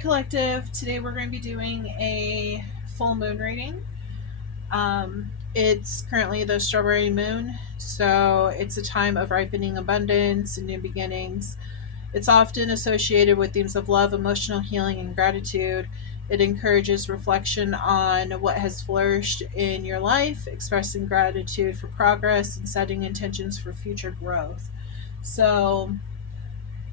Collective. Today we're going to be doing a full moon reading. It's currently the strawberry moon, so it's a time of ripening abundance and new beginnings. It's often associated with themes of love, emotional healing, and gratitude. It encourages reflection on what has flourished in your life, expressing gratitude for progress, and setting intentions for future growth. So,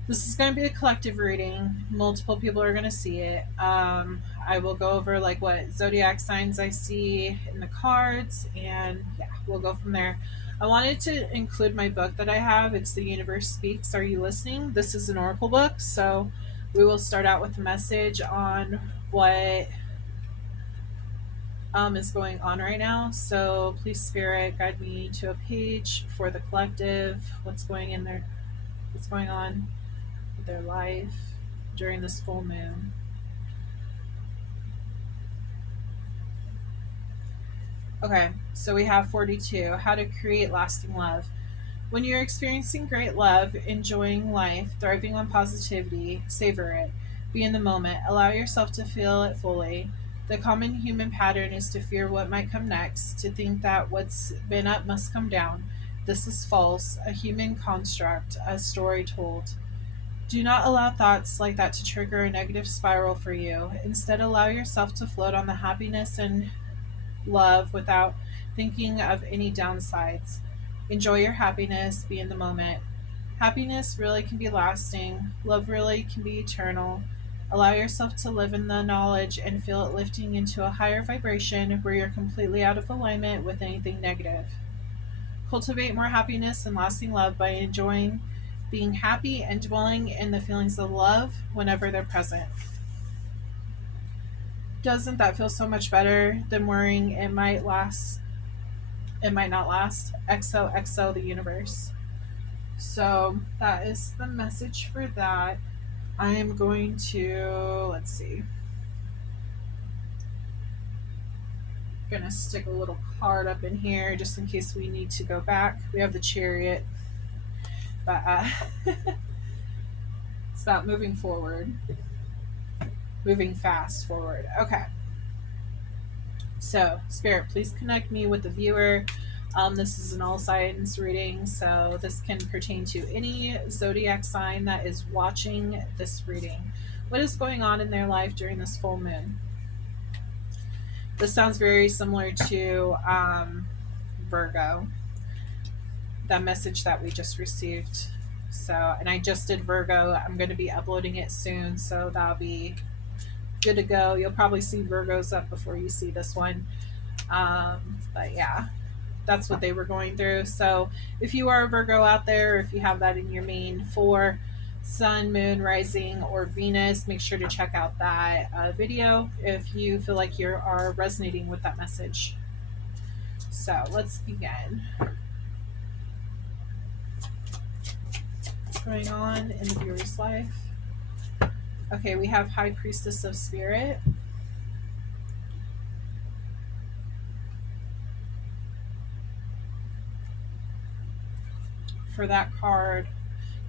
this is going to be a collective reading. Multiple people are going to see it. I will go over like what zodiac signs I see in the cards, and yeah, we'll go from there. I wanted to include my book that I have. It's The Universe Speaks. Are you listening? This is an oracle book, so we will start out with a message on what is going on right now. So please, Spirit, guide me to a page for the collective. What's going in there? What's going on their life during this full moon. Okay, so we have 42. How to create lasting love. When you're experiencing great love, enjoying life, thriving on positivity, savor it. Be in the moment. Allow yourself to feel it fully. The common human pattern is to fear what might come next, to think that what's been up must come down. This is false, a human construct, a story told. Do not allow thoughts like that to trigger a negative spiral for you. Instead, allow yourself to float on the happiness and love without thinking of any downsides. Enjoy your happiness, be in the moment. Happiness really can be lasting, love really can be eternal. Allow yourself to live in the knowledge and feel it lifting into a higher vibration where you're completely out of alignment with anything negative. Cultivate more happiness and lasting love by enjoying being happy and dwelling in the feelings of love whenever they're present. Doesn't that feel so much better than worrying it might last, it might not last? XOXO the universe. So that is the message for that. I am going to, let's see, gonna stick a little card up in here just in case we need to go back. We have the Chariot, but it's about moving forward, moving fast forward. Okay. So, Spirit, please connect me with the viewer. This is an all signs reading, so this can pertain to any zodiac sign that is watching this reading. What is going on in their life during this full moon? This sounds very similar to Virgo, that message that we just received. So, and I just did Virgo. I'm going to be uploading it soon, so that'll be good to go. You'll probably see Virgos up before you see this one. But yeah, that's what they were going through. So if you are a Virgo out there, if you have that in your main for Sun, Moon, Rising, or Venus, make sure to check out that video if you feel like you are resonating with that message. So let's begin. What's going on in the viewer's life? Okay, we have High Priestess of Spirit. For that card,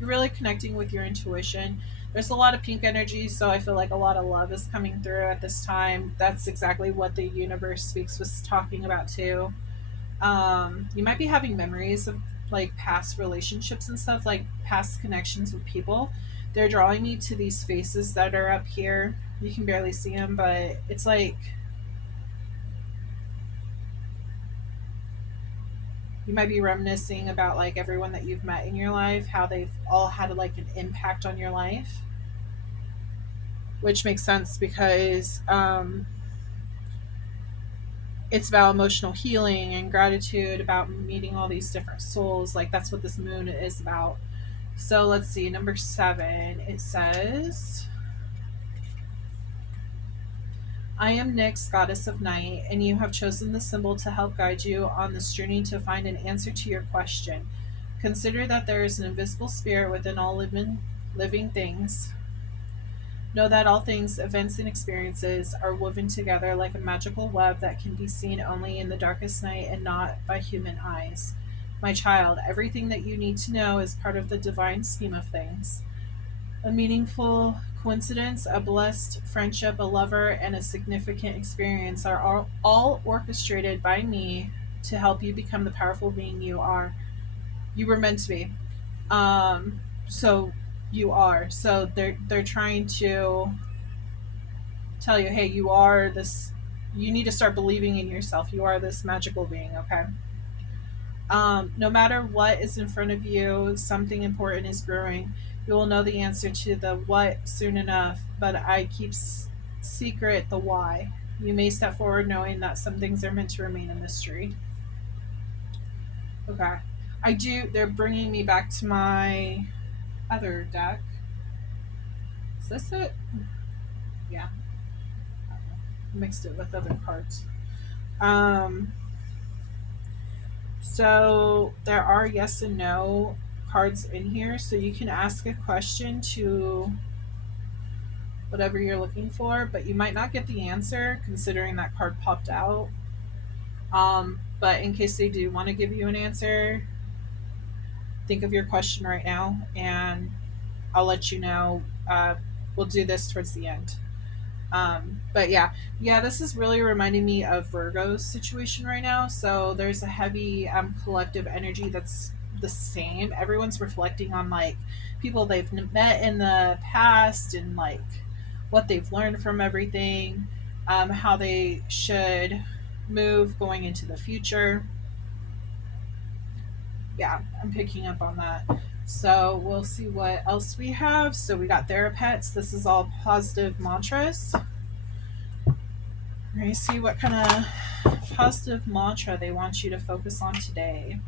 you're really connecting with your intuition. There's a lot of pink energy, so I feel like a lot of love is coming through at this time. That's exactly what the Universe Speaks was talking about too. You might be having memories of like past relationships and stuff, like past connections with people. They're drawing me to these faces that are up here. You can barely see them, but it's like you might be reminiscing about like everyone that you've met in your life, how they've all had like an impact on your life, which makes sense because it's about emotional healing and gratitude, about meeting all these different souls. Like that's what this moon is about. So let's see, number 7, it says, I am Nyx, goddess of night, and you have chosen the symbol to help guide you on this journey to find an answer to your question. Consider that there is an invisible spirit within all living things. Know that all things, events, and experiences are woven together like a magical web that can be seen only in the darkest night and not by human eyes. My child, everything that you need to know is part of the divine scheme of things. A meaningful coincidence, a blessed friendship, a lover, and a significant experience are all orchestrated by me to help you become the powerful being you are. You were meant to be. So you are. So they're trying to tell you, hey, you are this. You need to start believing in yourself. You are this magical being. Okay. No matter what is in front of you, something important is brewing. You will know the answer to the what soon enough, but I keep secret the why. You may step forward knowing that some things are meant to remain a mystery. Okay. I do. They're bringing me back to my other deck. Is this it? Yeah. Mixed it with other cards. Um, so there are yes and no cards in here, so you can ask a question to whatever you're looking for, but you might not get the answer considering that card popped out. But in case they do want to give you an answer, think of your question right now, and I'll let you know. We'll do this towards the end. But yeah, this is really reminding me of Virgo's situation right now. So there's a heavy collective energy that's the same. Everyone's reflecting on like people they've met in the past and like what they've learned from everything, how they should move going into the future. Yeah, I'm picking up on that. So we'll see what else we have. So we got Therapets. This is all positive mantras. We're going to see what kind of positive mantra they want you to focus on today.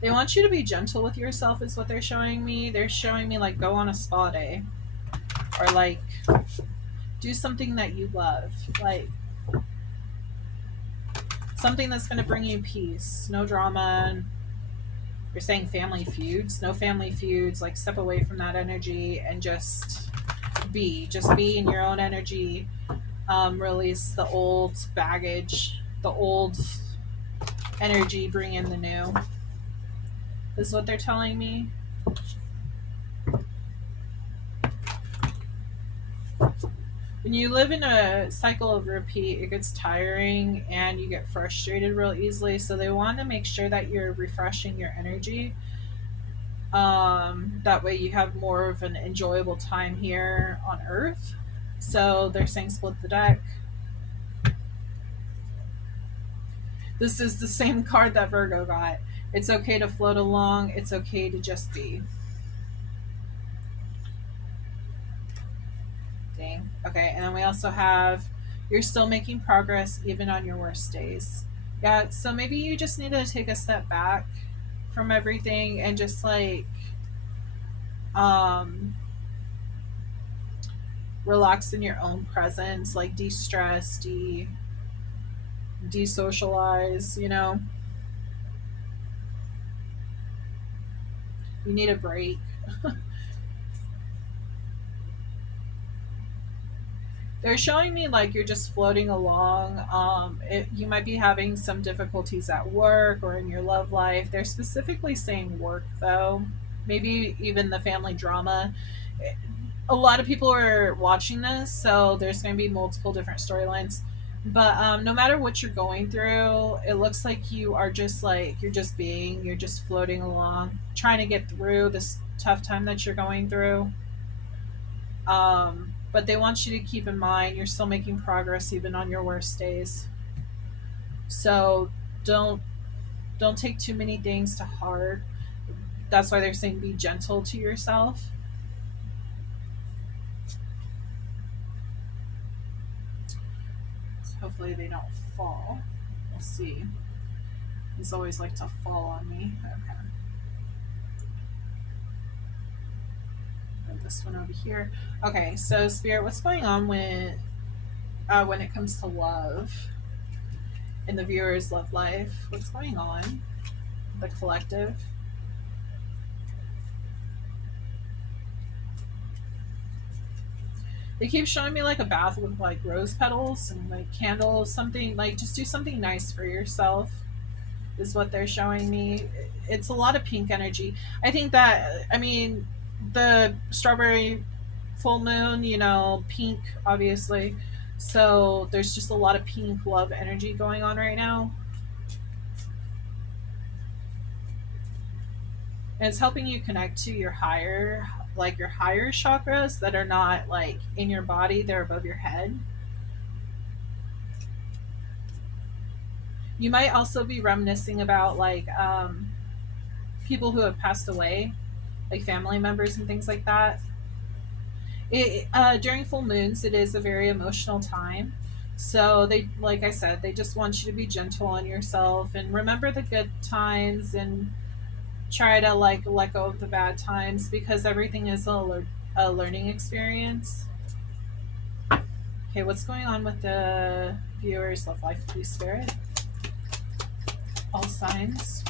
They want you to be gentle with yourself, is what they're showing me. They're showing me, like, go on a spa day. Or, like, do something that you love. Like, something that's going to bring you peace. No drama. You're saying family feuds. No family feuds. Like, step away from that energy and just be. Just be in your own energy. Release the old baggage, the old energy, bring in the new. Is what they're telling me. When you live in a cycle of repeat, it gets tiring and you get frustrated real easily. So they want to make sure that you're refreshing your energy. That way you have more of an enjoyable time here on Earth. So they're saying split the deck. This is the same card that Virgo got. It's okay to float along. It's okay to just be. Dang. Okay, and then we also have you're still making progress even on your worst days. Yeah, so maybe you just need to take a step back from everything and just like um relax in your own presence, like de-stress, de-socialize, you know. You need a break. They're showing me like you're just floating along. You might be having some difficulties at work or in your love life. They're specifically saying work, though. Maybe even the family drama. A lot of people are watching this, so there's going to be multiple different storylines. But no matter what you're going through, it looks like you are just like, you're just floating along, trying to get through this tough time that you're going through. But they want you to keep in mind you're still making progress even on your worst days. So don't don't take too many things to heart. That's why they're saying be gentle to yourself. Hopefully they don't fall. We'll see. These always like to fall on me. Okay. Put this one over here. Okay, so Spirit, what's going on when it comes to love in the viewer's love life? What's going on? The collective. They keep showing me like a bath with like rose petals and like candles, something like just do something nice for yourself is what they're showing me. It's a lot of pink energy. I think that, I mean, the strawberry full moon, pink, obviously. So there's just a lot of pink love energy going on right now. And it's helping you connect to your higher, like your higher chakras that are not like in your body, they're above your head. You might also be reminiscing about like people who have passed away, like family members and things like that. During full moons, it is a very emotional time. So they, like I said, they just want you to be gentle on yourself and remember the good times and try to like let go of the bad times because everything is a learning experience. Okay, what's going on with the viewers? Love, life, peace, spirit. All signs.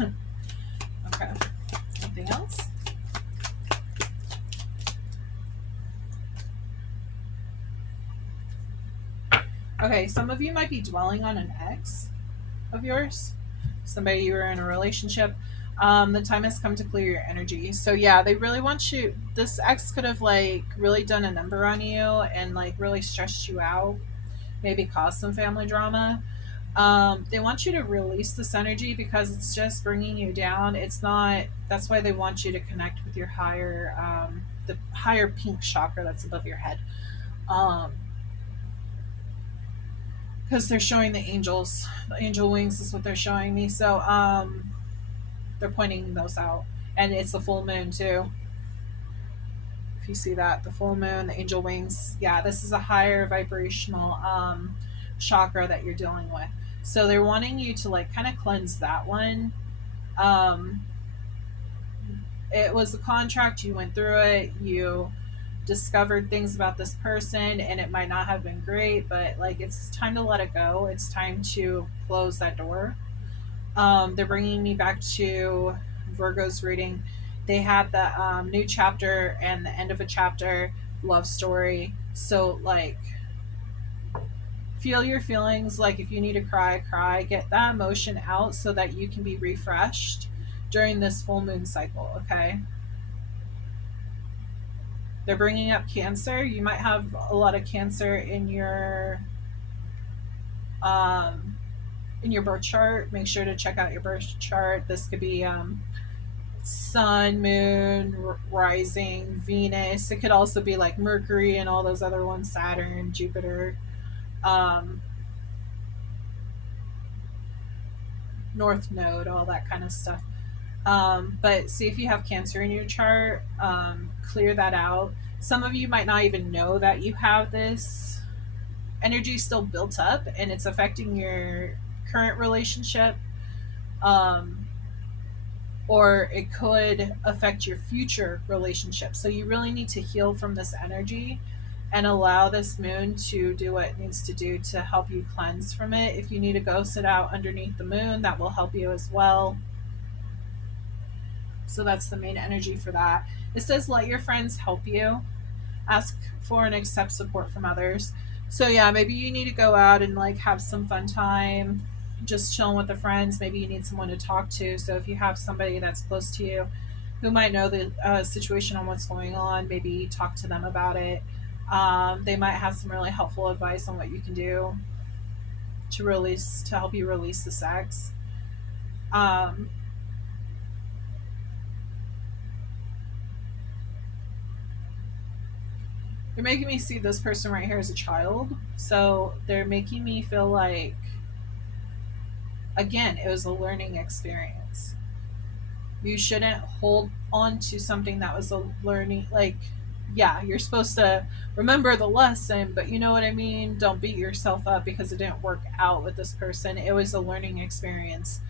Okay. Anything else? Okay, some of you might be dwelling on an ex of yours, somebody you were in a relationship. The time has come to clear your energy. So yeah, they really want you. This ex could have like really done a number on you and like really stressed you out, maybe caused some family drama. They want you to release this energy because it's just bringing you down. It's not. That's why they want you to connect with your higher, the higher pink chakra that's above your head. Um, because they're showing the angels, the angel wings is what they're showing me. So they're pointing those out, and it's the full moon too. If you see that, the full moon, the angel wings, yeah, this is a higher vibrational chakra that you're dealing with. So they're wanting you to like kind of cleanse that one. Um, it was a contract, you went through it, you discovered things about this person, and it might not have been great, but like it's time to let it go. It's time to close that door. They're bringing me back to Virgo's reading. They had the new chapter and the end of a chapter love story. So, like, feel your feelings. Like, if you need to cry, cry. Get that emotion out so that you can be refreshed during this full moon cycle, okay? They're bringing up Cancer. You might have a lot of Cancer um, in your birth chart. Make sure to check out your birth chart. This could be sun, moon, rising, Venus. It could also be like Mercury and all those other ones, Saturn, Jupiter, um, North Node, all that kind of stuff. But see if you have Cancer in your chart, clear that out. Some of you might not even know that you have this energy still built up and it's affecting your current relationship. Um, or it could affect your future relationship. So you really need to heal from this energy and allow this moon to do what it needs to do to help you cleanse from it. If you need to go sit out underneath the moon, that will help you as well. So that's the main energy for that. It says, let your friends help you. Ask for and accept support from others. So yeah, maybe you need to go out and like have some fun time, just chilling with the friends. Maybe you need someone to talk to. So if you have somebody that's close to you who might know the situation on what's going on, maybe talk to them about it. They might have some really helpful advice on what you can do to help you release the sex. Um, they're making me see this person right here as a child. So they're making me feel like, again, it was a learning experience. You shouldn't hold on to something that was a learning, like, yeah, you're supposed to remember the lesson, but you know what I mean? Don't beat yourself up because it didn't work out with this person. It was a learning experience.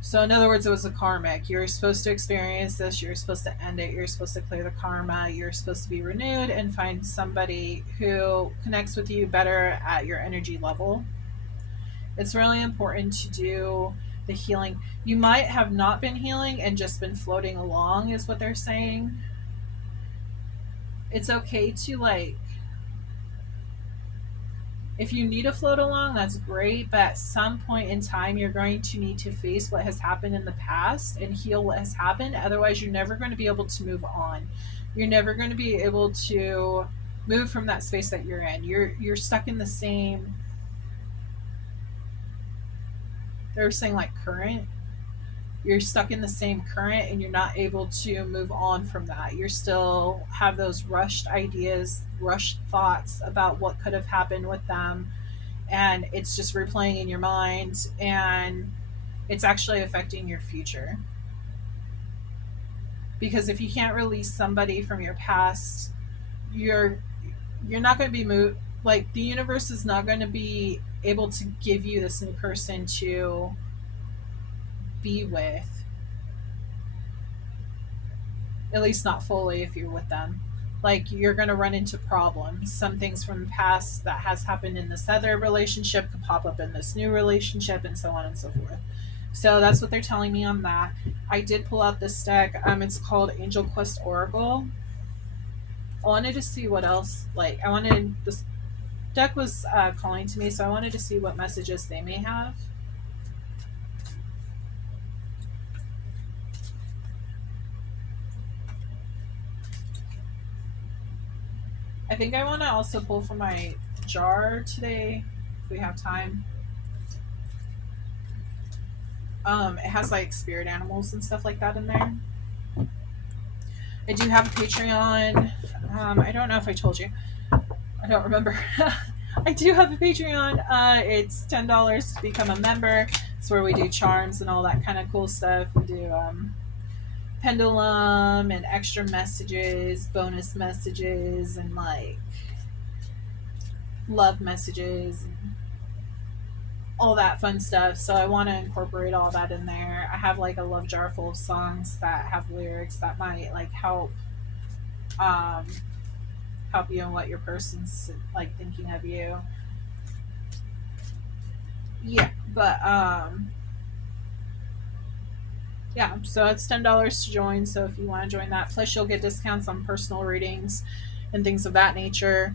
So, in other words, it was a karmic. You're supposed to experience this. You're supposed to end it. You're supposed to clear the karma. You're supposed to be renewed and find somebody who connects with you better at your energy level. It's really important to do the healing. You might have not been healing and just been floating along, is what they're saying. It's okay to like, if you need to float along, that's great, but at some point in time, you're going to need to face what has happened in the past and heal what has happened. Otherwise, you're never going to be able to move on. You're never going to be able to move from that space that you're in. You're stuck in the same. They're saying like current. You're stuck in the same current and you're not able to move on from that. You still have those rushed ideas, rushed thoughts about what could have happened with them, and it's just replaying in your mind, and it's actually affecting your future. Because if you can't release somebody from your past, you're you're not going to be moved. Like the universe is not going to be able to give you this new person to be with, at least not fully if you're with them. Like you're going to run into problems. Some things from the past that has happened in this other relationship could pop up in this new relationship, and so on and so forth. So that's what they're telling me on that. I did pull out this deck. It's called Angel Quest Oracle. I wanted to see what else. Like I wanted this deck was calling to me, so I wanted to see what messages they may have. I think I want to also pull from my jar today, if we have time. It has like spirit animals and stuff like that in there. I do have a Patreon. I don't know if I told you. I don't remember. I do have a Patreon. It's $10 to become a member. It's where we do charms and all that kind of cool stuff. We do pendulum and extra messages, bonus messages, and like love messages and all that fun stuff. So I want to incorporate all that in there. I have like a love jar full of songs that have lyrics that might like um, help you in what your person's like thinking of you. Yeah, but yeah, so it's $10 to join. So if you want to join that, plus you'll get discounts on personal readings and things of that nature.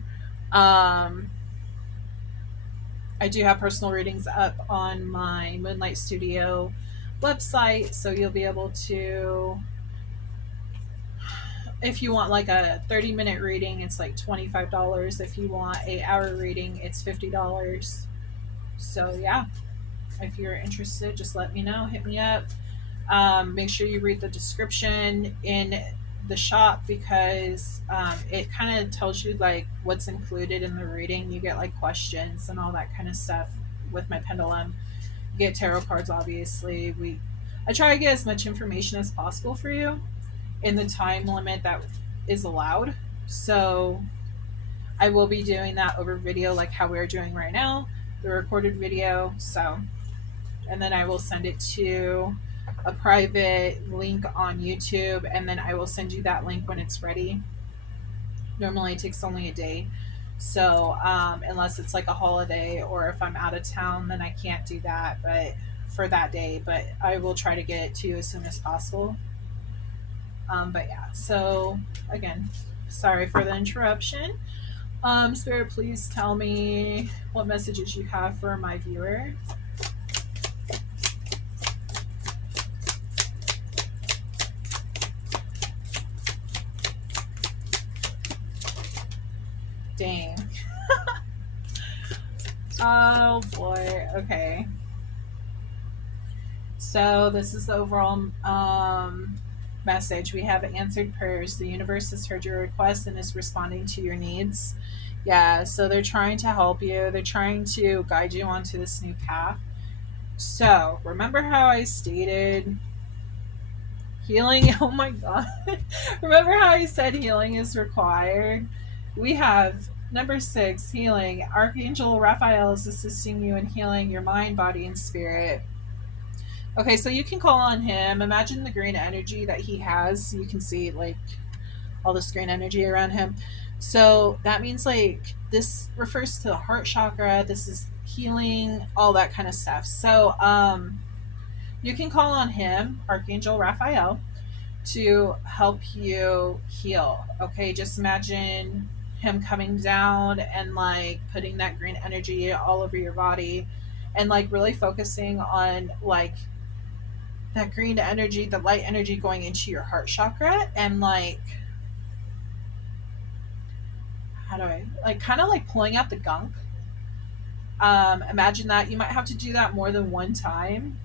Um, I do have personal readings up on my Moonlight Studio website, so you'll be able to, if you want like a 30-minute reading, it's like $25. If you want 8-hour reading, it's $50. So yeah, if you're interested, just let me know. Hit me up. Make sure you read the description in the shop, because it kind of tells you like what's included in the reading. You get like questions and all that kind of stuff with my pendulum. You get tarot cards, obviously. I try to get as much information as possible for you in the time limit that is allowed. So I will be doing that over video, like how we're doing right now, the recorded video. So, and then I will send it to a private link on YouTube, and then I will send you that link when it's ready. Normally it takes only a day. So, unless it's like a holiday or if I'm out of town, then I can't do that, but for that day, but I will try to get it to you as soon as possible. But yeah, so again, sorry for the interruption. Spirit, please tell me what messages you have for my viewer. Dang. Oh boy. Okay. So this is the overall message. We have answered prayers. The universe has heard your request and is responding to your needs. Yeah, so they're trying to help you. They're trying to guide you onto this new path. So remember how I stated healing? Oh my god. Remember how I said healing is required? We have number 6, healing. Archangel Raphael is assisting you in healing your mind, body, and spirit. Okay, so you can call on him. Imagine the green energy that he has. You can see like all this green energy around him. So that means like this refers to the heart chakra. This is healing, all that kind of stuff. So You can call on him, Archangel Raphael, to help you heal. Okay, just imagine him coming down and like putting that green energy all over your body and like really focusing on like that green energy, the light energy going into your heart chakra and like how do I like kind of like pulling out the gunk. Imagine that you might have to do that more than one time.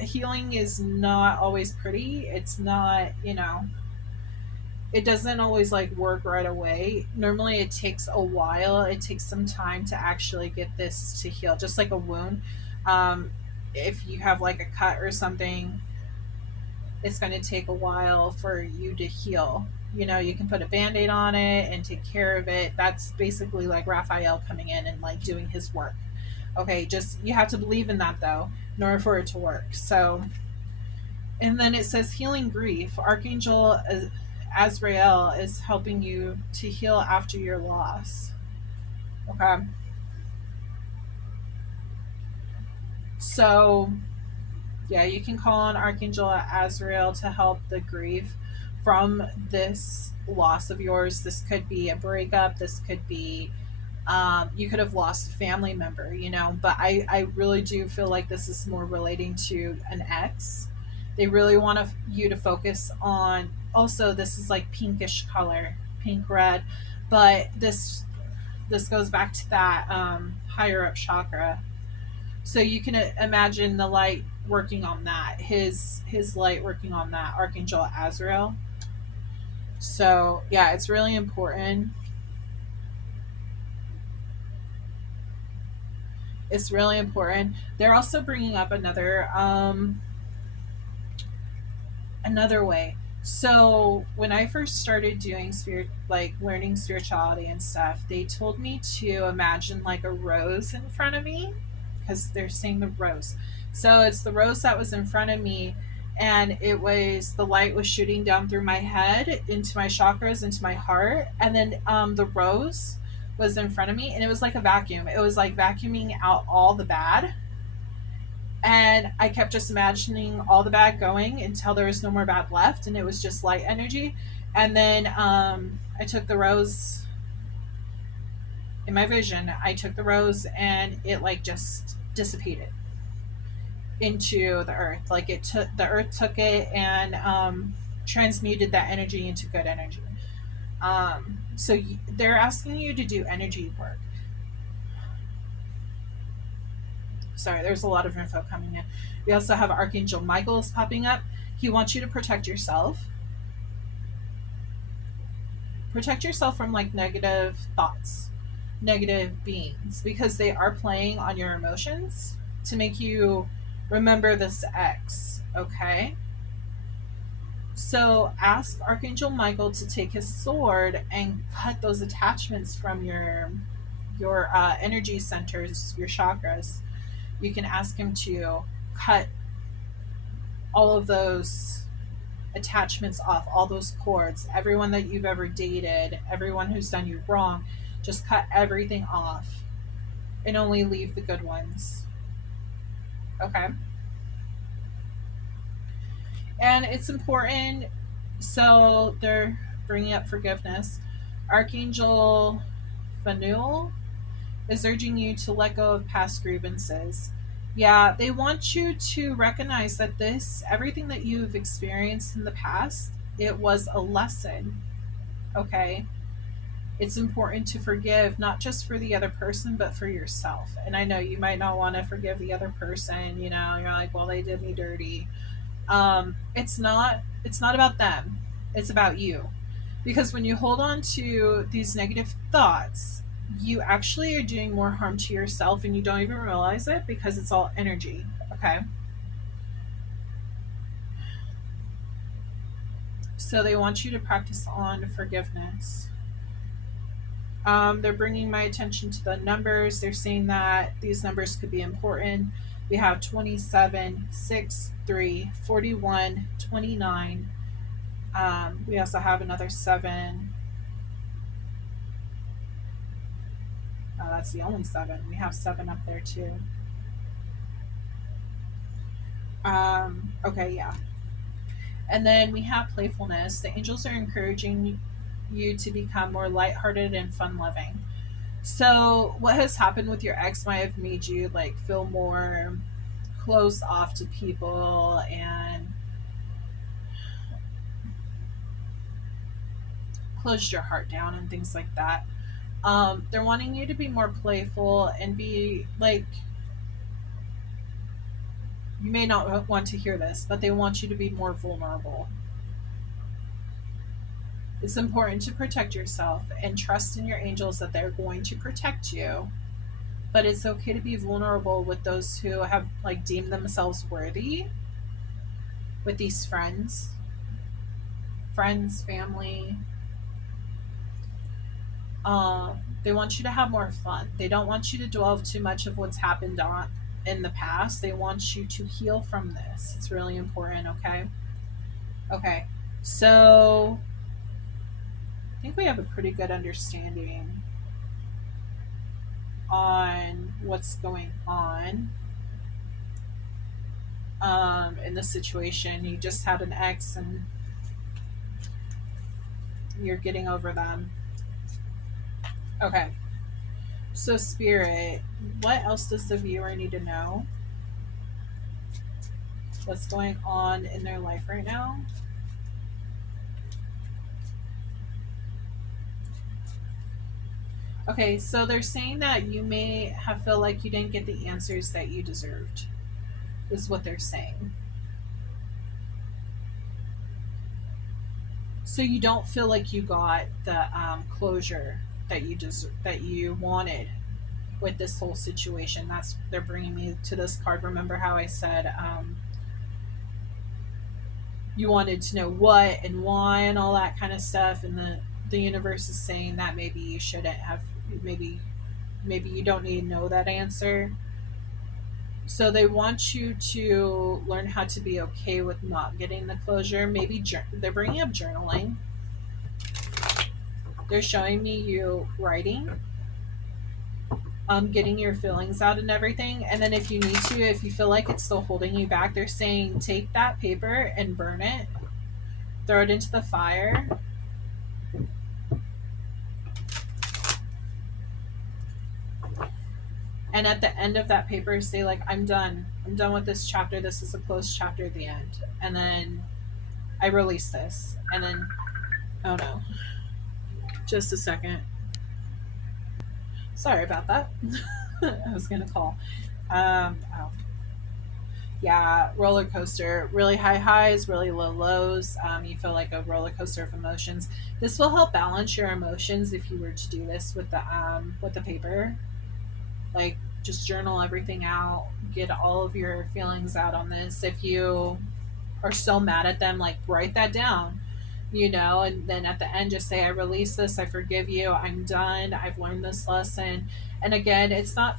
Healing is not always pretty. It's not, it doesn't always like work right away. Normally, it takes a while. It takes some time to actually get this to heal, just like a wound. Um, if you have like a cut or something, it's going to take a while for you to heal. You can put a band aid on it and take care of it. That's basically like Raphael coming in and like doing his work. Okay, just you have to believe in that though, in order for it to work. So, and then it says healing grief. Archangel Azrael is helping you to heal after your loss. Okay. So, yeah, you can call on Archangel Azrael to help the grief from this loss of yours. This could be a breakup. This could be, you could have lost a family member, but I really do feel like this is more relating to an ex. They really want you to focus on, also, this is like pinkish color, pink red, but this goes back to that higher up chakra. So you can imagine the light working on that, his light working on that, Archangel Azrael. So yeah, it's really important. It's really important. They're also bringing up another way. So when I first started doing spirit, like learning spirituality and stuff, they told me to imagine like a rose in front of me, because they're saying the rose. So it's the rose that was in front of me, and it was the light was shooting down through my head into my chakras, into my heart, and then the rose was in front of me, and it was like a vacuum. It was like vacuuming out all the bad, and I kept just imagining all the bad going until there was no more bad left, and it was just light energy. And then I took the rose in my vision. I took the rose, and it like just dissipated into the earth. Like it took the earth took it and transmuted that energy into good energy. So they're asking you to do energy work. Sorry, there's a lot of info coming in. We also have Archangel Michael's popping up. He wants you to protect yourself. Protect yourself from like negative thoughts, negative beings, because they are playing on your emotions to make you remember this ex. Okay? So ask Archangel Michael to take his sword and cut those attachments from your energy centers, your chakras. You can ask him to cut all of those attachments off, all those cords, everyone that you've ever dated, everyone who's done you wrong. Just cut everything off and only leave the good ones. Okay? And it's important. So they're bringing up forgiveness. Archangel Phanuel is urging you to let go of past grievances. Yeah, they want you to recognize that everything that you've experienced in the past, it was a lesson. Okay? It's important to forgive, not just for the other person, but for yourself. And I know you might not want to forgive the other person, you're like, well, they did me dirty. It's not about them. It's about you. Because when you hold on to these negative thoughts, you actually are doing more harm to yourself and you don't even realize it because it's all energy. Okay? So they want you to practice on forgiveness. They're bringing my attention to the numbers. They're saying that these numbers could be important. We have 27, 6, 3, 41, 29. We also have another 7. Oh, that's the only 7. We have 7 up there too. Okay, yeah. And then we have playfulness. The angels are encouraging you to become more lighthearted and fun loving. So, what has happened with your ex might have made you like feel more closed off to people and closed your heart down and things like that. They're wanting you to be more playful and be like, you may not want to hear this, but they want you to be more vulnerable. It's important to protect yourself and trust in your angels that they're going to protect you. But it's okay to be vulnerable with those who have like deemed themselves worthy, with these family. They want you to have more fun. They don't want you to dwell too much of what's happened on in the past. They want you to heal from this. It's really important, okay? Okay. So I think we have a pretty good understanding on what's going on in this situation. You just had an ex and you're getting over them. Okay. So, Spirit, what else does the viewer need to know? What's going on in their life right now? Okay, so they're saying that you may have felt like you didn't get the answers that you deserved, is what they're saying. So you don't feel like you got the closure that that you wanted with this whole situation. That's they're bringing me to this card. Remember how I said you wanted to know what and why and all that kind of stuff, and the universe is saying that maybe you shouldn't have. Maybe you don't need to know that answer. So they want you to learn how to be okay with not getting the closure. Maybe they're bringing up journaling. They're showing me you writing, getting your feelings out and everything. And then if you need to, if you feel like it's still holding you back, they're saying take that paper and burn it, throw it into the fire. And at the end of that paper, say like, I'm done. I'm done with this chapter. This is a closed chapter at the end. And then I release this. And then, oh no, just a second. Sorry about that. I was gonna call. Oh. Yeah, roller coaster. Really high highs, really low lows. You feel like a roller coaster of emotions. This will help balance your emotions if you were to do this with the paper. Like just journal everything out, get all of your feelings out on this. If you are so mad at them, like write that down, and then at the end just say, I release this, I forgive you, I'm done, I've learned this lesson. And again, it's not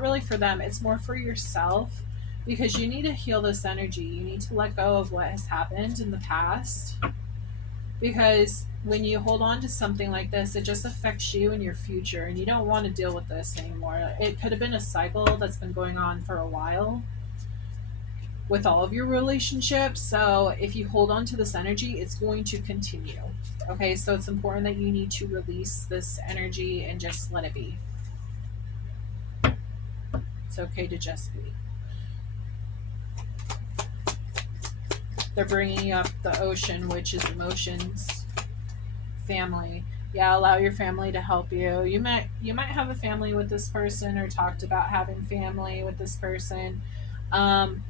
really for them, it's more for yourself, because you need to heal this energy. You need to let go of what has happened in the past, because when you hold on to something like this, it just affects you and your future, and you don't want to deal with this anymore. It could have been a cycle that's been going on for a while with all of your relationships. So if you hold on to this energy, it's going to continue. Okay, so it's important that you need to release this energy and just let it be. It's okay to just be. They're bringing up the ocean, which is emotions, family. Yeah, allow your family to help you. You might have a family with this person, or talked about having family with this person. Um,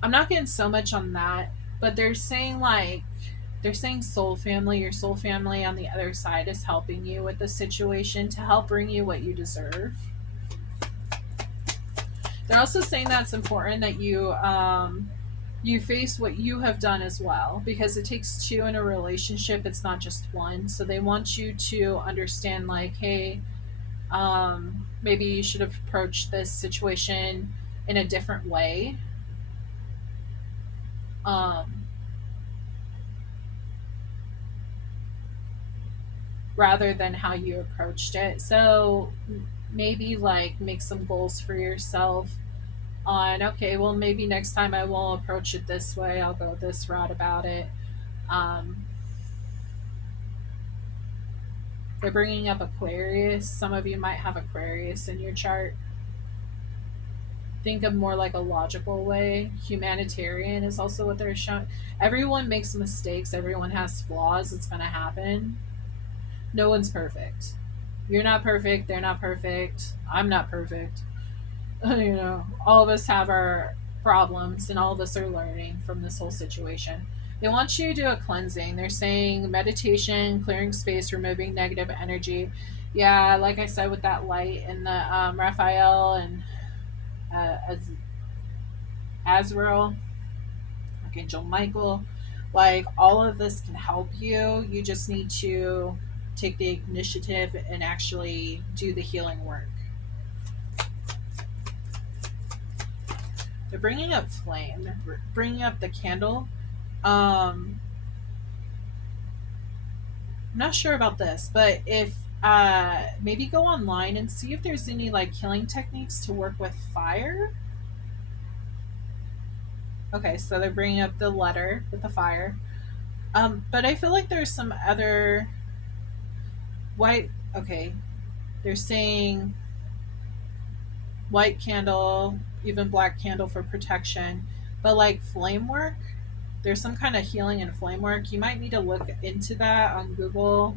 I'm not getting so much on that, but they're saying soul family. Your soul family on the other side is helping you with the situation to help bring you what you deserve. They're also saying that it's important that you face what you have done as well, because it takes two in a relationship. It's not just one. So they want you to understand, like, hey, maybe you should have approached this situation in a different way. Um, Rather than how you approached it. So maybe like make some goals for yourself on, okay, well, maybe next time I won't approach it this way. I'll go this route about it. Um, they're bringing up Aquarius. Some of you might have Aquarius in your chart. Think of more like a logical way. Humanitarian is also what they're showing. Everyone makes mistakes. Everyone has flaws. It's going to happen. No one's perfect. You're not perfect. They're not perfect. I'm not perfect. All of us have our problems and all of us are learning from this whole situation. They want you to do a cleansing. They're saying meditation, clearing space, removing negative energy. Yeah, like I said, with that light and the Raphael and Azrael, Archangel Michael, like all of this can help you. You just need to take the initiative and actually do the healing work. They're bringing up flame. They're bringing up the candle. I'm not sure about this, but if maybe go online and see if there's any like healing techniques to work with fire. Okay, so they're bringing up the letter with the fire. But I feel like there's some other white. Okay, they're saying white candle, even black candle for protection, but like flame work. There's some kind of healing and flame work. You might need to look into that on Google.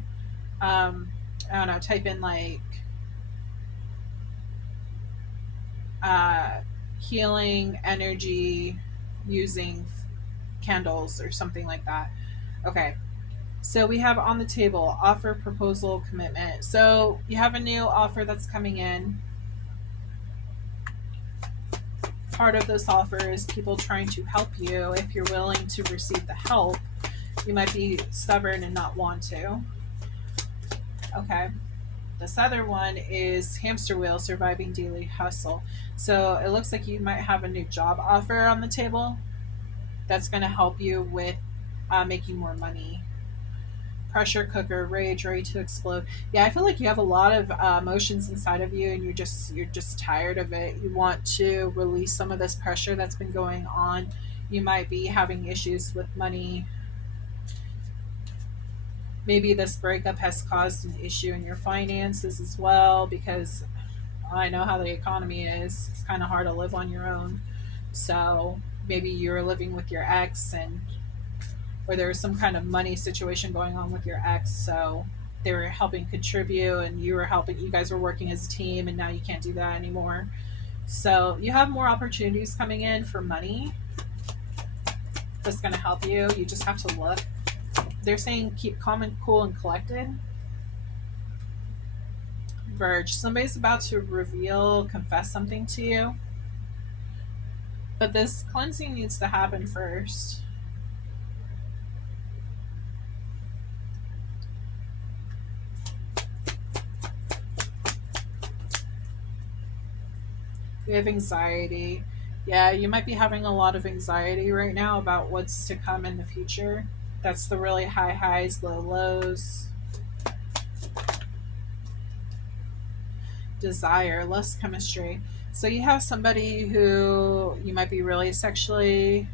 I don't know, type in like uh, healing energy using candles or something like that. Okay. So we have on the table offer, proposal, commitment. So you have a new offer that's coming in. Part of this offer is people trying to help you. If you're willing to receive the help, you might be stubborn and not want to. Okay. This other one is hamster wheel, surviving daily hustle. So it looks like you might have a new job offer on the table that's going to help you with making more money. Pressure cooker, rage, ready to explode. Yeah, I feel like you have a lot of emotions inside of you, and you're just tired of it. You want to release some of this pressure that's been going on. You might be having issues with money. Maybe this breakup has caused an issue in your finances as well, because I know how the economy is. It's kind of hard to live on your own. So maybe you're living with your ex, and or there was some kind of money situation going on with your ex. So they were helping contribute, and you were helping. You guys were working as a team, and now you can't do that anymore. So you have more opportunities coming in for money. That's going to help you. You just have to look. They're saying keep calm and cool and collected. Verge. Somebody's about to reveal, confess something to you. But this cleansing needs to happen first. We have anxiety. Yeah, you might be having a lot of anxiety right now about what's to come in the future. That's the really high highs, low lows. Desire, less chemistry. So you have somebody who you might be really sexually.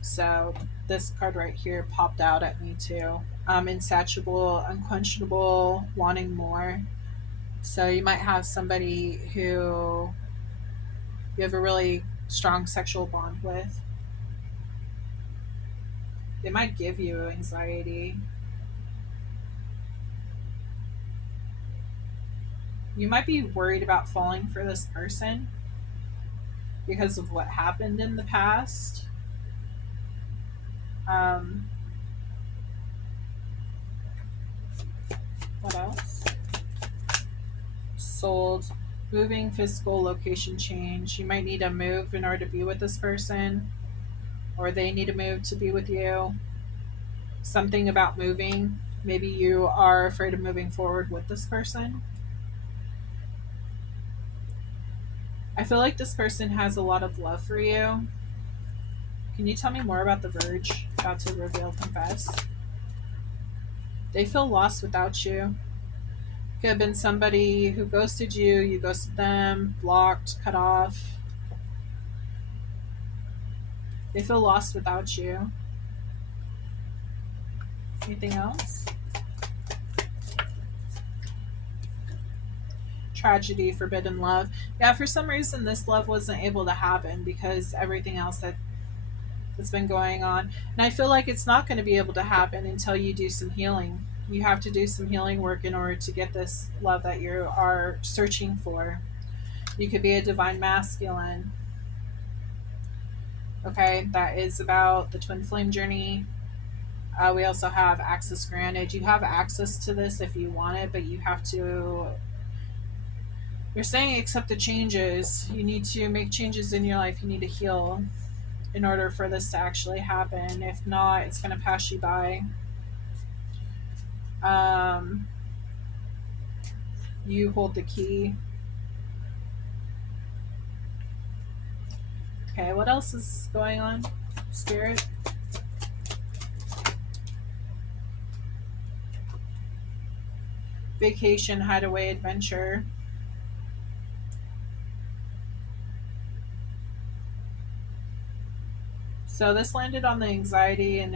So this card right here popped out at me too. Insatiable, unquenchable, wanting more. So you might have somebody who you have a really strong sexual bond with. They might give you anxiety. You might be worried about falling for this person because of what happened in the past. Um, what else? Sold. Moving, physical location change. You might need to move in order to be with this person, or they need to move to be with you. Something about moving. Maybe you are afraid of moving forward with this person. I feel like this person has a lot of love for you. Can you tell me more about the Verge? About to reveal, confess. They feel lost without you. Could have been somebody who ghosted you, you ghosted them, blocked, cut off. They feel lost without you. Anything else? Tragedy, forbidden love. Yeah, for some reason this love wasn't able to happen because everything else that's been going on. And I feel like it's not going to be able to happen until you do some healing. You have to do some healing work in order to get this love that you are searching for. You could be a divine masculine. Okay, that is about the twin flame journey. We also have access granted. You have access to this if you want it, but you have to. You're saying accept the changes. You need to make changes in your life. You need to heal in order for this to actually happen. If not, it's going to pass you by. Um, you hold the key. Okay, what else is going on, Spirit? Vacation, hideaway, adventure. So this landed on the anxiety and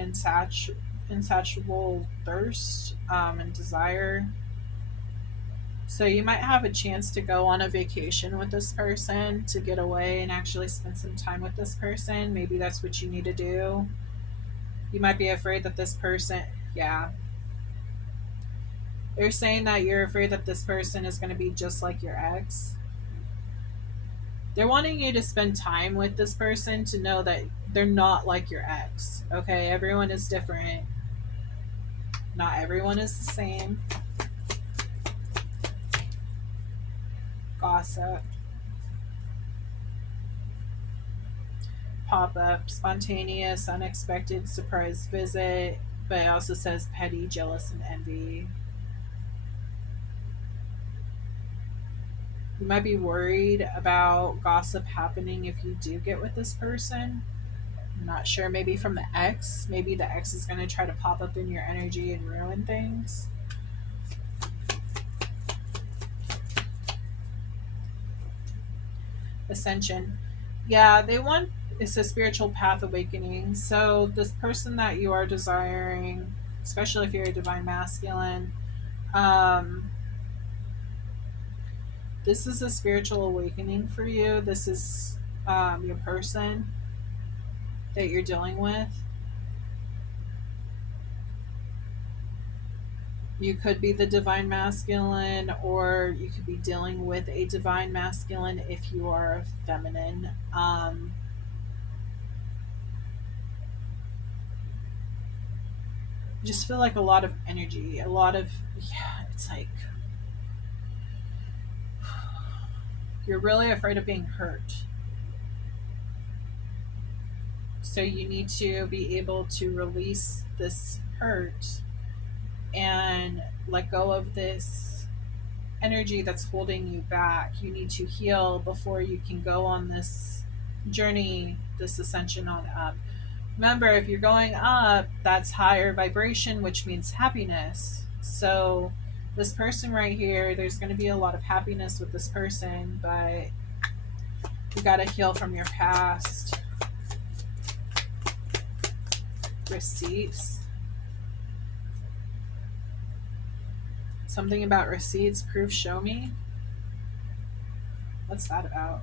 insatiable thirst and desire. So you might have a chance to go on a vacation with this person, to get away and actually spend some time with this person. Maybe that's what you need to do. You might be afraid that this person, yeah. They're saying that you're afraid that this person is going to be just like your ex. They're wanting you to spend time with this person to know that they're not like your ex. Okay, everyone is different. Not everyone is the same. Gossip. Pop up, spontaneous, unexpected, surprise visit, but it also says petty, jealous, and envy. You might be worried about gossip happening if you do get with this person. I'm not sure. Maybe from the ex. Maybe the ex is going to try to pop up in your energy and ruin things. Ascension. Yeah, they want, it's a spiritual path awakening. So this person that you are desiring, especially if you're a divine masculine, um, this is a spiritual awakening for you. This is your person that you're dealing with. You could be the divine masculine, or you could be dealing with a divine masculine if you are a feminine. I just feel like a lot of energy, a lot of, yeah, it's like you're really afraid of being hurt. So you need to be able to release this hurt and let go of this energy that's holding you back. You need to heal before you can go on this journey, this ascension on up. Remember, if you're going up, that's higher vibration, which means happiness. So this person right here, there's going to be a lot of happiness with this person, but you got to heal from your past. Receipts. Something about receipts. Proof, show me. What's that about?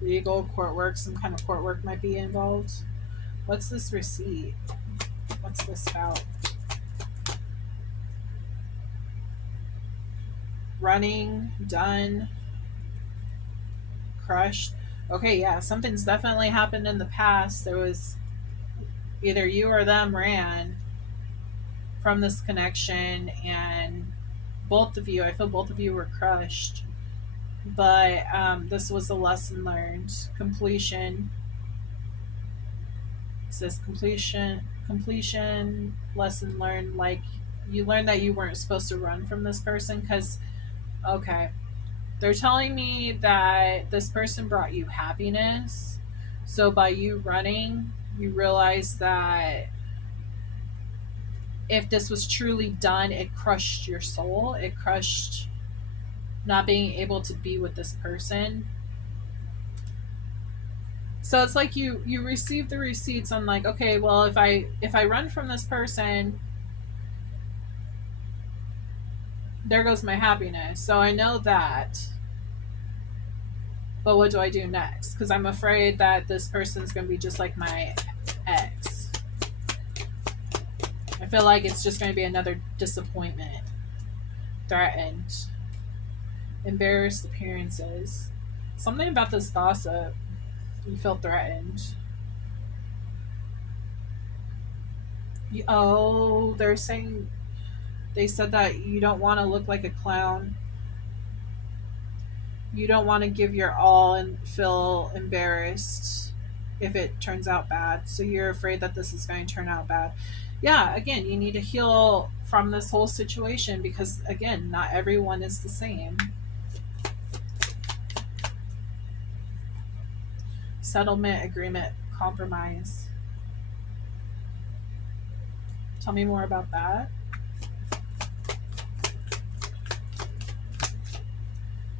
Legal, court work. Some kind of court work might be involved. What's this receipt? What's this about? Running, done, crushed. Okay, yeah, something's definitely happened in the past. There was either you or them ran from this connection, and both of you, I feel both of you were crushed. But this was a lesson learned. Completion. It says completion, lesson learned. Like, you learned that you weren't supposed to run from this person because, okay, they're telling me that this person brought you happiness. So by you running, you realize that if this was truly done, it crushed your soul. It crushed not being able to be with this person. So it's like you receive the receipts on like, okay, well, if I run from this person, there goes my happiness. So I know that. But what do I do next? Because I'm afraid that this person's going to be just like my ex. I feel like it's just going to be another disappointment. Threatened. Embarrassed appearances. Something about this gossip. You feel threatened. Oh, they're saying, they said that you don't want to look like a clown. You don't want to give your all and feel embarrassed if it turns out bad. So you're afraid that this is going to turn out bad. Yeah, again, you need to heal from this whole situation because, again, not everyone is the same. Settlement, agreement, compromise. Tell me more about that.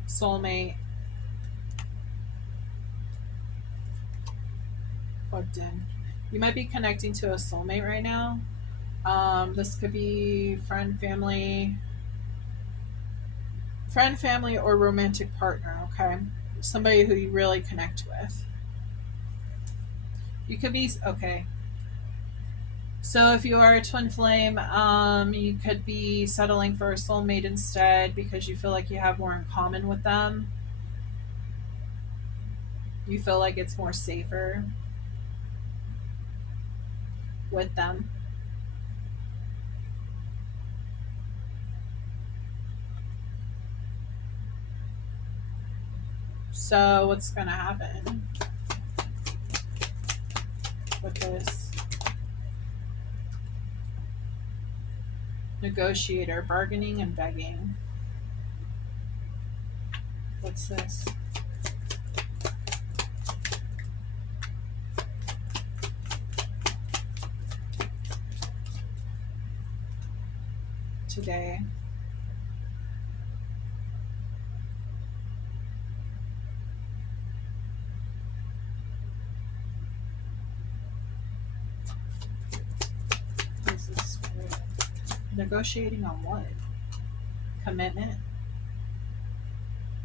Soulmate. Plugged in. You might be connecting to a soulmate right now. This could be friend, family, or romantic partner. Okay, somebody who you really connect with. You could be okay. So if you are a twin flame, you could be settling for a soulmate instead because you feel like you have more in common with them. You feel like it's more safer with them. So what's going to happen with this? Negotiator, bargaining and begging. What's this? Today. This is weird. Negotiating on what? Commitment?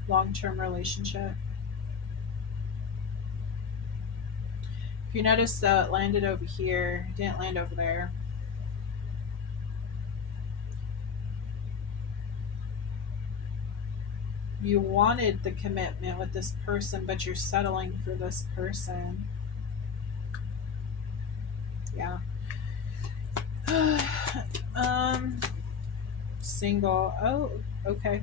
Long-term relationship? If you notice, though, it landed over here. It didn't land over there. You wanted the commitment with this person, but you're settling for this person. Yeah. Single. Oh, okay.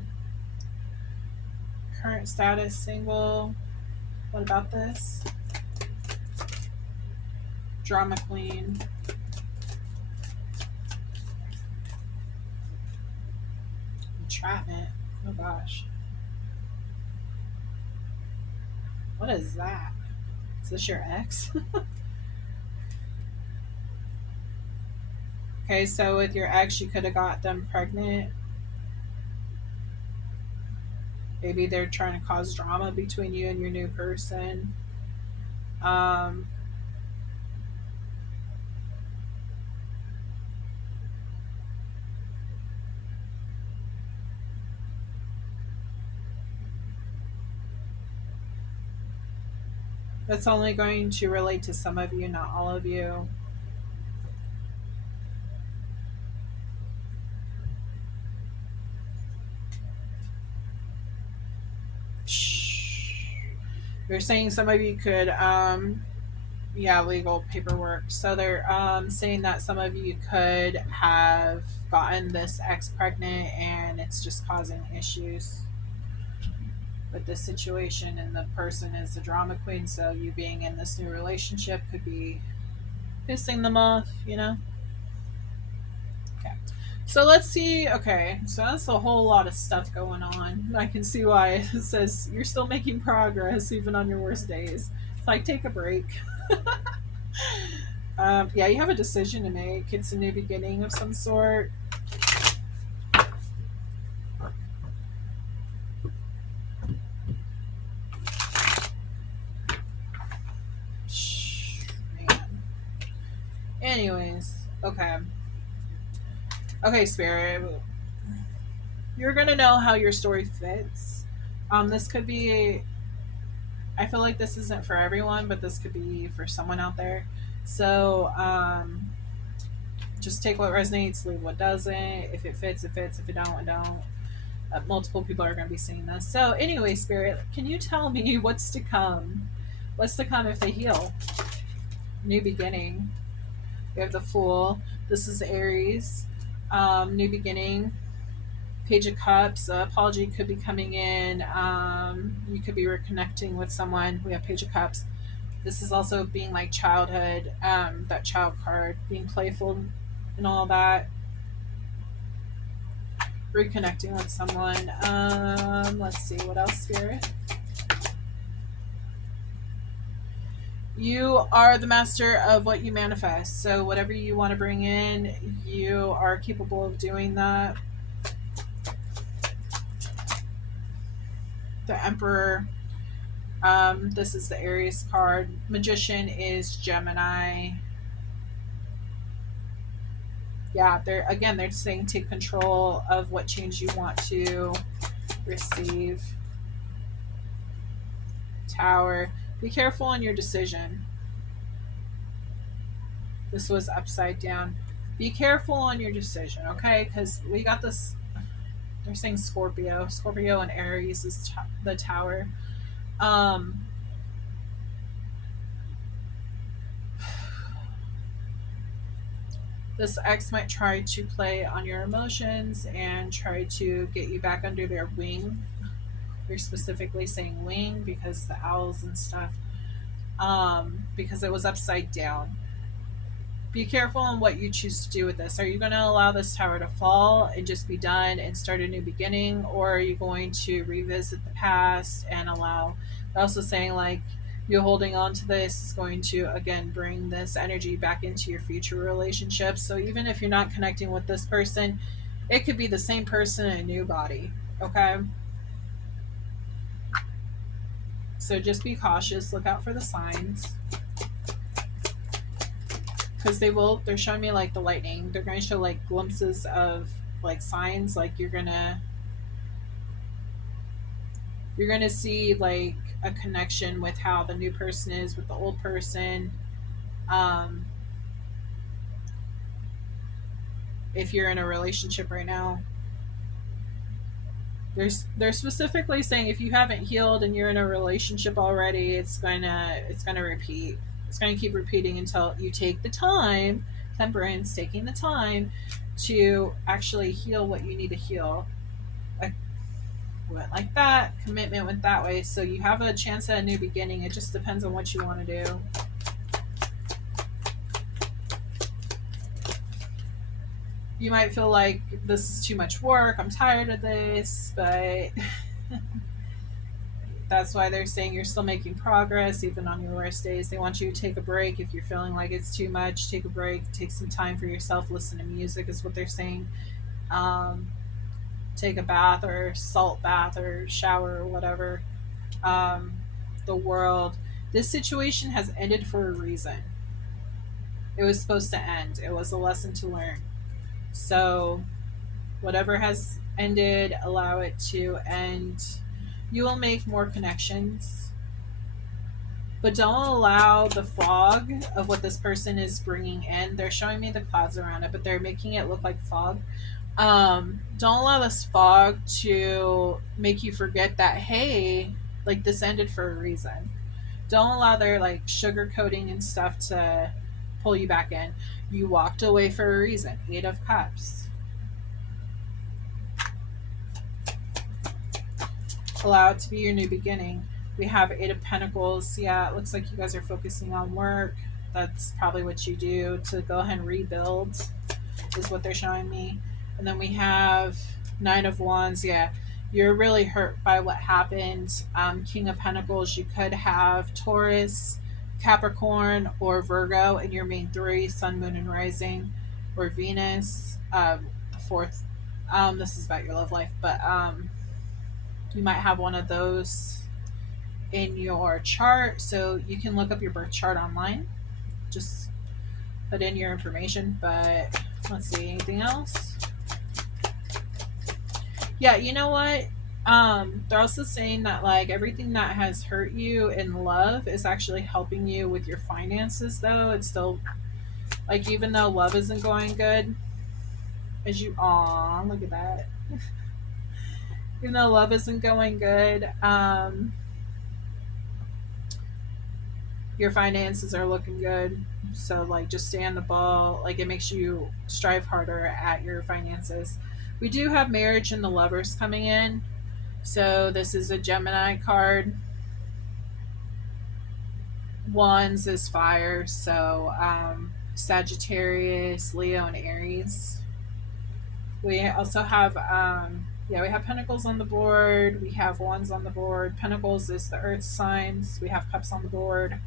Current status, single. What about this? Drama queen. Entrapment. Oh gosh. What is that? Is this your ex? Okay, so with your ex, you could have got them pregnant. Maybe they're trying to cause drama between you and your new person. Um, that's only going to relate to some of you, not all of you. They're saying some of you could, yeah, legal paperwork. So they're saying that some of you could have gotten this ex pregnant and it's just causing issues with this situation. And the person is the drama queen. So you being in this new relationship could be pissing them off, you know? Okay. So let's see. Okay. So that's a whole lot of stuff going on. I can see why it says you're still making progress even on your worst days. It's like, take a break. Yeah, you have a decision to make. It's a new beginning of some sort. Man. Anyways, okay. Okay, Spirit. You're gonna know how your story fits. This could be. I feel like this isn't for everyone, but this could be for someone out there. So, just take what resonates, leave what doesn't. If it fits, it fits. If it don't, it don't. Multiple people are going to be seeing this. So, anyway, Spirit, can you tell me what's to come? What's to come if they heal? New beginning. We have the Fool. This is Aries. New beginning. Page of Cups. Apology could be coming in. You could be reconnecting with someone. We have Page of Cups. This is also being like childhood, that child card, being playful and all that. Reconnecting with someone. Let's see, what else, Spirit? You are the master of what you manifest. So whatever you want to bring in, you are capable of doing that. The Emperor. This is the Aries card. Magician is Gemini. Yeah, they're saying take control of what change you want to receive. Tower. Be careful on your decision. This was upside down. Be careful on your decision, okay? Because we got this. They're saying Scorpio. Scorpio and Aries is the Tower. Um, this ex might try to play on your emotions and try to get you back under their wing. They're specifically saying wing because the owls and stuff. Because it was upside down. Be careful on what you choose to do with this. Are you going to allow this tower to fall and just be done and start a new beginning, or are you going to revisit the past and allow? They're also saying like you holding on to this is going to again bring this energy back into your future relationships. So even if you're not connecting with this person, it could be the same person in a new body. Okay. So just be cautious. Look out for the signs. Because they're showing me like the lightning. They're going to show like glimpses of like signs. Like you're gonna see like a connection with how the new person is with the old person. Um, if you're in a relationship right now, they're specifically saying if you haven't healed and you're in a relationship already, it's gonna repeat. It's gonna keep repeating until you take the time. Temperance, taking the time to actually heal what you need to heal. Like went like that. Commitment went that way. So you have a chance at a new beginning. It just depends on what you want to do. You might feel like this is too much work. I'm tired of this, but that's why they're saying you're still making progress even on your worst days. They want you to take a break if you're feeling like it's too much. Take a break. Take some time for yourself. Listen to music is what they're saying. Um, Take a bath or salt bath or shower or whatever. Um, the world. This situation has ended for a reason. It was supposed to end. It was a lesson to learn. So whatever has ended, allow it to end. You will make more connections, but don't allow the fog of what this person is bringing in. They're showing me the clouds around it, but they're making it look like fog. Don't allow this fog to make you forget that, hey, like this ended for a reason. Don't allow their like sugarcoating and stuff to pull you back in. You walked away for a reason. 8 of Cups. Allow it to be your new beginning. We have 8 of Pentacles. Yeah, it looks like you guys are focusing on work. That's probably what you do to go ahead and rebuild, is what they're showing me. And then we have 9 of Wands. Yeah, you're really hurt by what happened. King of Pentacles. You could have Taurus Capricorn or Virgo in your main three, Sun, Moon, and Rising, or Venus, fourth. This is about your love life, but you might have one of those in your chart. So you can look up your birth chart online. Just put in your information. But let's see, anything else? Yeah, you know what? They're also saying that like everything that has hurt you in love is actually helping you with your finances though. It's still like even though love isn't going good, as you aw, look at that. Even though love isn't going good, your finances are looking good. So like just stay on the ball. Like it makes you strive harder at your finances. We do have marriage and the lovers coming in. So this is a Gemini card. Wands is fire. So Sagittarius, Leo, and Aries. We also have yeah, we have Pentacles on the board. We have Wands on the board. Pentacles is the Earth signs. We have Cups on the board.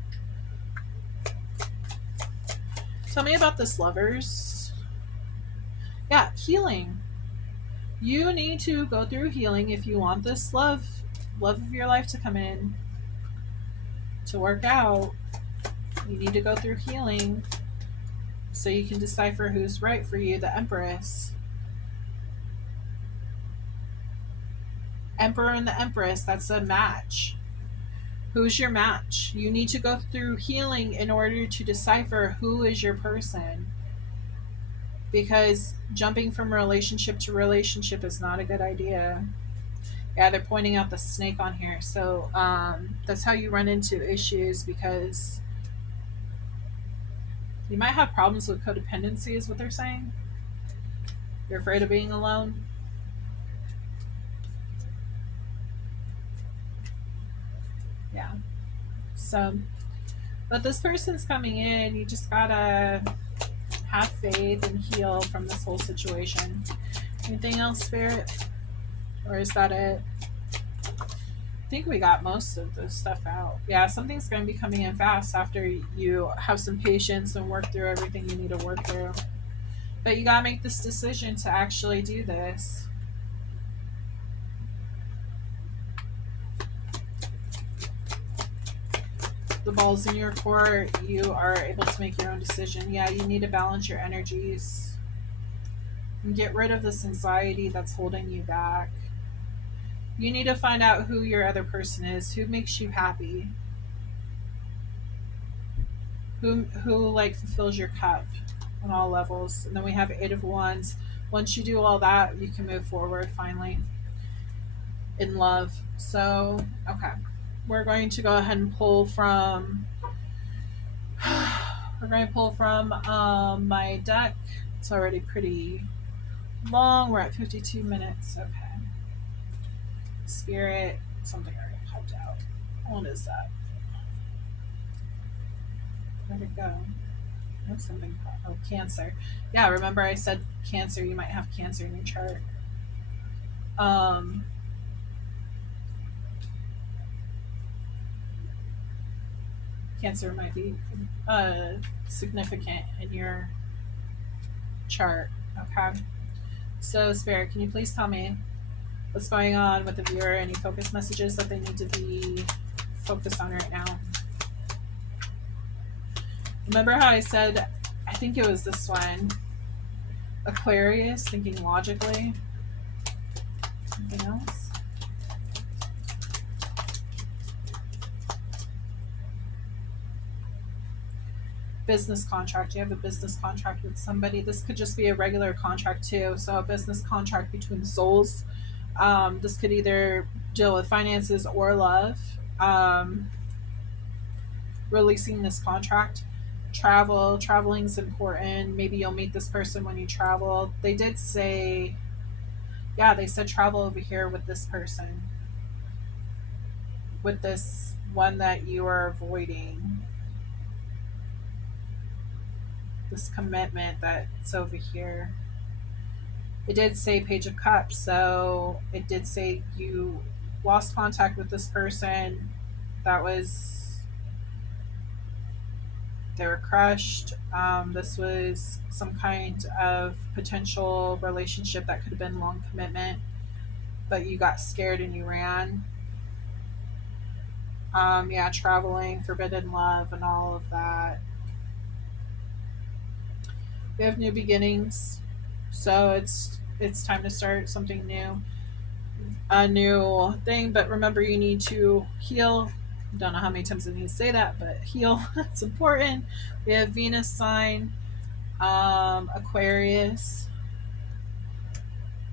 Tell me about this, lovers. Yeah, healing. You need to go through healing if you want this love of your life to come in, to work out. You need to go through healing so you can decipher who's right for you. The Empress. Emperor and the Empress, that's a match. Who's your match? You need to go through healing in order to decipher who is your person. Because jumping from relationship to relationship is not a good idea. Yeah, they're pointing out the snake on here. So that's how you run into issues, because you might have problems with codependency is what they're saying. You're afraid of being alone. Yeah. So, but this person's coming in. You just gotta have faith and heal from this whole situation. Anything else, Spirit? Or is that it? I think we got most of the stuff out. Yeah, something's going to be coming in fast after you have some patience and work through everything you need to work through. But you got to make this decision to actually do this. The ball's in your court. You are able to make your own decision. Yeah, you need to balance your energies and get rid of this anxiety that's holding you back. You need to find out who your other person is, who makes you happy, who like fulfills your cup on all levels. And then we have Eight of Wands. Once you do all that, you can move forward finally in love. So, okay. We're going to go ahead and pull from my deck. It's already pretty long. We're at 52 minutes. Okay. Spirit, something already popped out. What is that? Where'd it go? Oh, something. Oh, Cancer. Yeah, remember I said Cancer. You might have Cancer in your chart. Cancer might be significant in your chart. Okay. So, Spirit, can you please tell me what's going on with the viewer? Any focus messages that they need to be focused on right now? Remember how I said, I think it was this one, Aquarius, thinking logically. Anything else? Business contract. You have a business contract with somebody. This could just be a regular contract too. So a business contract between souls. This could either deal with finances or love. Releasing this contract. Traveling is important. Maybe you'll meet this person when you travel. They did say, yeah, they said travel over here with this person, with this one that you are avoiding, this commitment that's over here. It did say Page of Cups, so it did say you lost contact with this person. That was They were crushed. This was some kind of potential relationship that could have been long commitment, but you got scared and you ran. Yeah, traveling, forbidden love, and all of that. We have new beginnings, so it's time to start something new, a new thing. But remember, you need to heal. Don't know how many times I need to say that, but heal. It's important. We have Venus sign, Aquarius.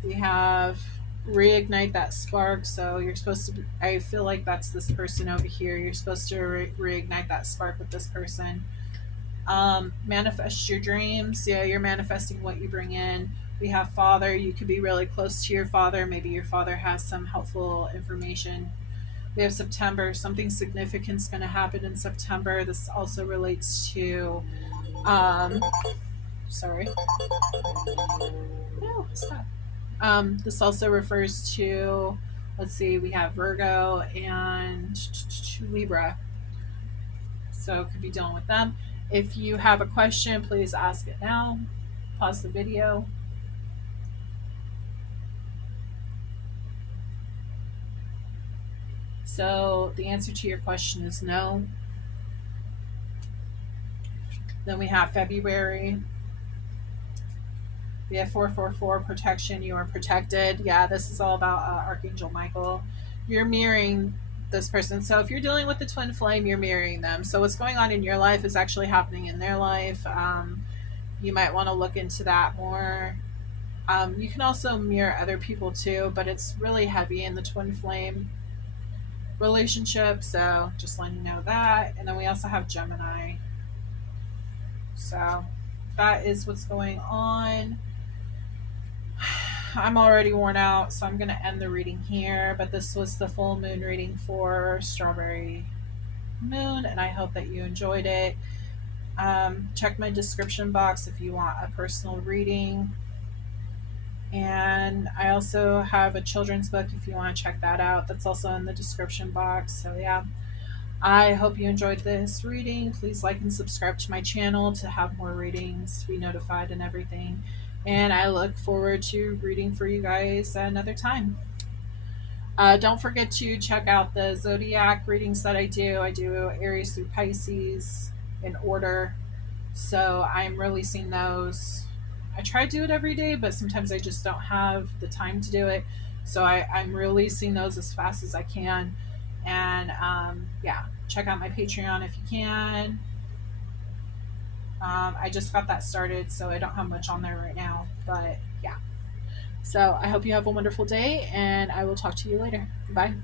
We have reignite that spark. So you're supposed to. I feel like that's this person over here. You're supposed to reignite that spark with this person. Manifest your dreams. Yeah, you're manifesting what you bring in. We have father. You could be really close to your father. Maybe your father has some helpful information. We have September. Something significant is going to happen in September. This also relates to, um, sorry, no, stop. This also refers to, let's see, we have Virgo and Libra. So could be dealing with them. If you have a question, please ask it now. Pause the video. So the answer to your question is no. Then we have February. We have 444 protection. You are protected. Yeah, this is all about Archangel Michael. You're mirroring this person. So if you're dealing with the twin flame, you're mirroring them. So what's going on in your life is actually happening in their life. You might want to look into that more. You can also mirror other people too, but it's really heavy in the twin flame relationship. So just letting you know that. And then we also have Gemini. So that is what's going on. I'm already worn out, so I'm going to end the reading here. But this was the full moon reading for Strawberry Moon, and I hope that you enjoyed it. Check my description box if you want a personal reading. And I also have a children's book if you want to check that out. That's also in the description box. So, yeah. I hope you enjoyed this reading. Please like and subscribe to my channel to have more readings, be notified and everything. And I look forward to reading for you guys another time. Don't forget to check out the zodiac readings that I do. I do Aries through Pisces in order. So I'm releasing those. I try to do it every day, but sometimes I just don't have the time to do it. So I'm releasing those as fast as I can. And yeah, check out my Patreon if you can. I just got that started, so I don't have much on there right now. But yeah. So I hope you have a wonderful day, and I will talk to you later. Bye.